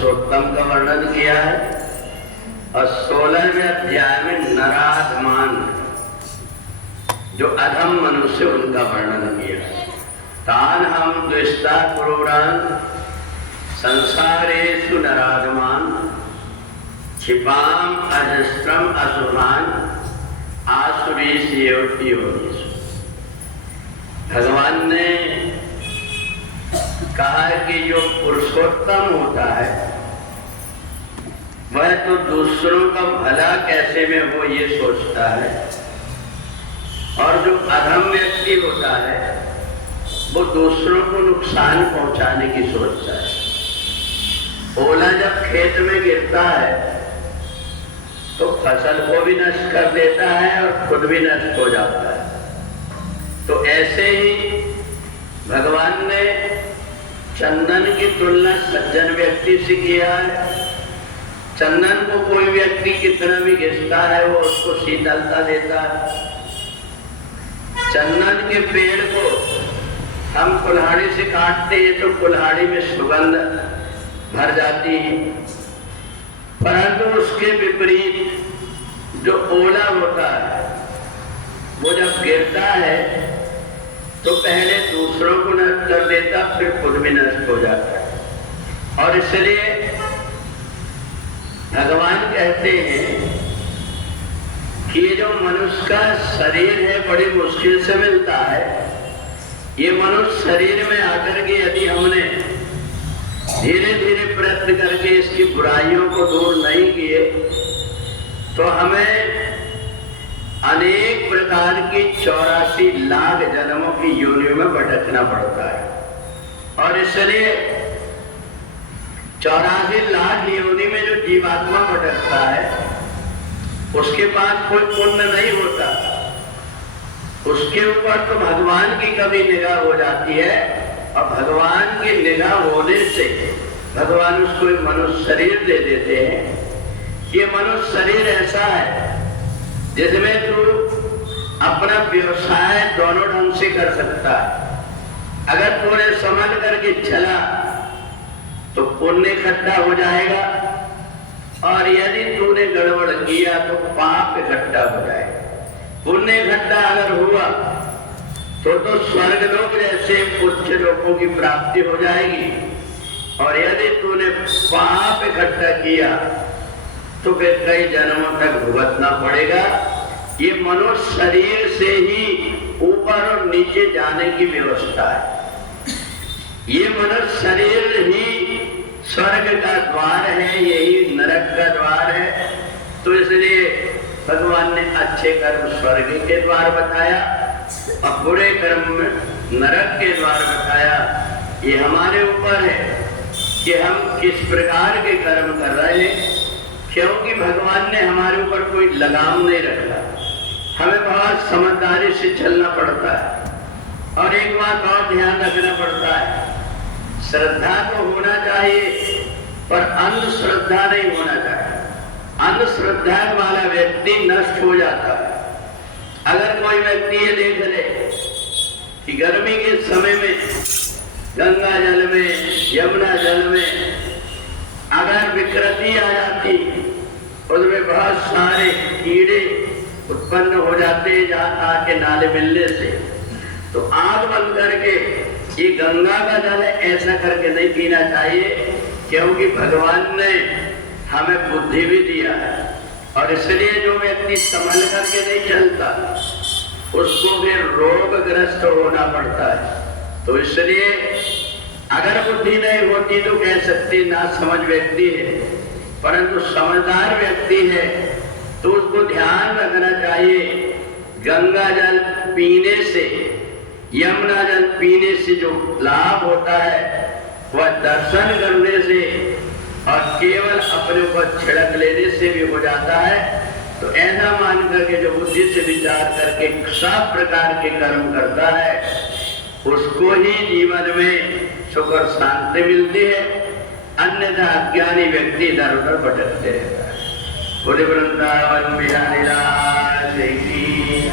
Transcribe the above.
पुरुषोत्तम का वर्णन किया है और 16वें अध्याय में नराधमान जो अधम मनुष्य उनका वर्णन किया है। तान हम द्वेष्टा क्रूरान संसारेषु नराधमान क्षिपाम अजस्त्रम असुरान आसुरीष योनिषु। भगवान ने कहा कि जो पुरुषोत्तम होता है वह तो दूसरों का भला कैसे में वो ये सोचता है, और जो अधम व्यक्ति होता है वो दूसरों को नुकसान पहुंचाने की सोचता है। ओला जब खेत में गिरता है तो फसल को भी नष्ट कर देता है और खुद भी नष्ट हो जाता है। तो ऐसे ही भगवान ने चंदन की तुलना सज्जन व्यक्ति से किया है। चंदन को कोई व्यक्ति कितना भी घिसता है वो उसको शीतलता देता है। चंदन के पेड़ को हम कुल्हाड़ी से काटते हैं तो कुल्हाड़ी में सुगंध भर जाती है, परंतु उसके विपरीत जो ओला होता है वो जब गिरता है तो पहले दूसरों को नष्ट कर देता, फिर खुद भी नष्ट हो जाता है। और इसलिए भगवान कहते हैं कि ये जो मनुष्य का शरीर है बड़ी मुश्किल से मिलता है। ये मनुष्य शरीर में आकर के यदि हमने धीरे धीरे प्रयत्न करके इसकी बुराइयों को दूर नहीं किए तो हमें अनेक प्रकार की 84 लाख जन्मों की योनियों में भटकना पड़ता है। और इसलिए 84 लाख योनि में जो जीवात्मा भटकता है उसके पास कोई पुण्य नहीं होता, उसके ऊपर तो भगवान की कभी निगाह हो जाती है, और भगवान की निगाह होने से भगवान उसको एक मनुष्य शरीर दे देते हैं। ये मनुष्य शरीर ऐसा है जिसमें तू अपना व्यवसाय दोनों ढंग से कर सकता है। अगर तूने समझ करके चला तो पुण्य इकट्ठा हो जाएगा, और यदि तूने गड़बड़ किया तो पाप इकट्ठा हो जाएगा। पुण्य इकट्ठा अगर हुआ तो स्वर्ग लोक जैसे उच्च लोकों की प्राप्ति हो जाएगी, और यदि तूने पाप इकट्ठा किया तो फिर कई जन्मों तक भुगतना पड़ेगा। ये मनुष्य शरीर से ही ऊपर और नीचे जाने की व्यवस्था है। ये मनुष्य शरीर ही स्वर्ग का द्वार है, यही नरक का द्वार है। तो इसलिए भगवान ने अच्छे कर्म स्वर्ग के द्वार बताया और बुरे कर्म नरक के द्वार बताया। ये हमारे ऊपर है कि हम किस प्रकार के कर्म कर रहे हैं, क्योंकि भगवान ने हमारे ऊपर कोई लगाम नहीं रखा। हमें बहुत समझदारी से चलना पड़ता है। और एक बात और ध्यान रखना पड़ता है, श्रद्धा तो होना चाहिए पर अंधश्रद्धा नहीं होना चाहिए। अंधश्रद्धा वाला व्यक्ति नष्ट हो जाता है। अगर कोई व्यक्ति ये देख ले कि गर्मी के समय में गंगा जल में, यमुना जल में अगर विकृति आ जाती, उसमें बहुत सारे कीड़े उत्पन्न हो जाते हैं जहाँ के नाले मिलने से, तो आंख बंद करके ये गंगा का जल है ऐसा करके नहीं पीना चाहिए, क्योंकि भगवान ने हमें बुद्धि भी दिया है। और इसलिए जो व्यक्ति संभल करके नहीं चलता उसको फिर रोगग्रस्त होना पड़ता है। तो इसलिए अगर बुद्धि नहीं होती तो कह सकते ना समझ व्यक्ति है, परंतु समझदार व्यक्ति है तो उसको ध्यान रखना चाहिए गंगा जल पीने से, यमुना जल पीने से जो लाभ होता है वह दर्शन करने से और केवल अपने ऊपर छिड़क लेने से भी हो जाता है। तो ऐसा मान करके जो बुद्धि से विचार करके सब प्रकार के कर्म करता है उसको ही जीवन में सुख और शांति मिलती है, अन्यथा अज्ञानी व्यक्ति इधर उधर भटकते रहता है। बोले वृंदावन बिहारी लाल की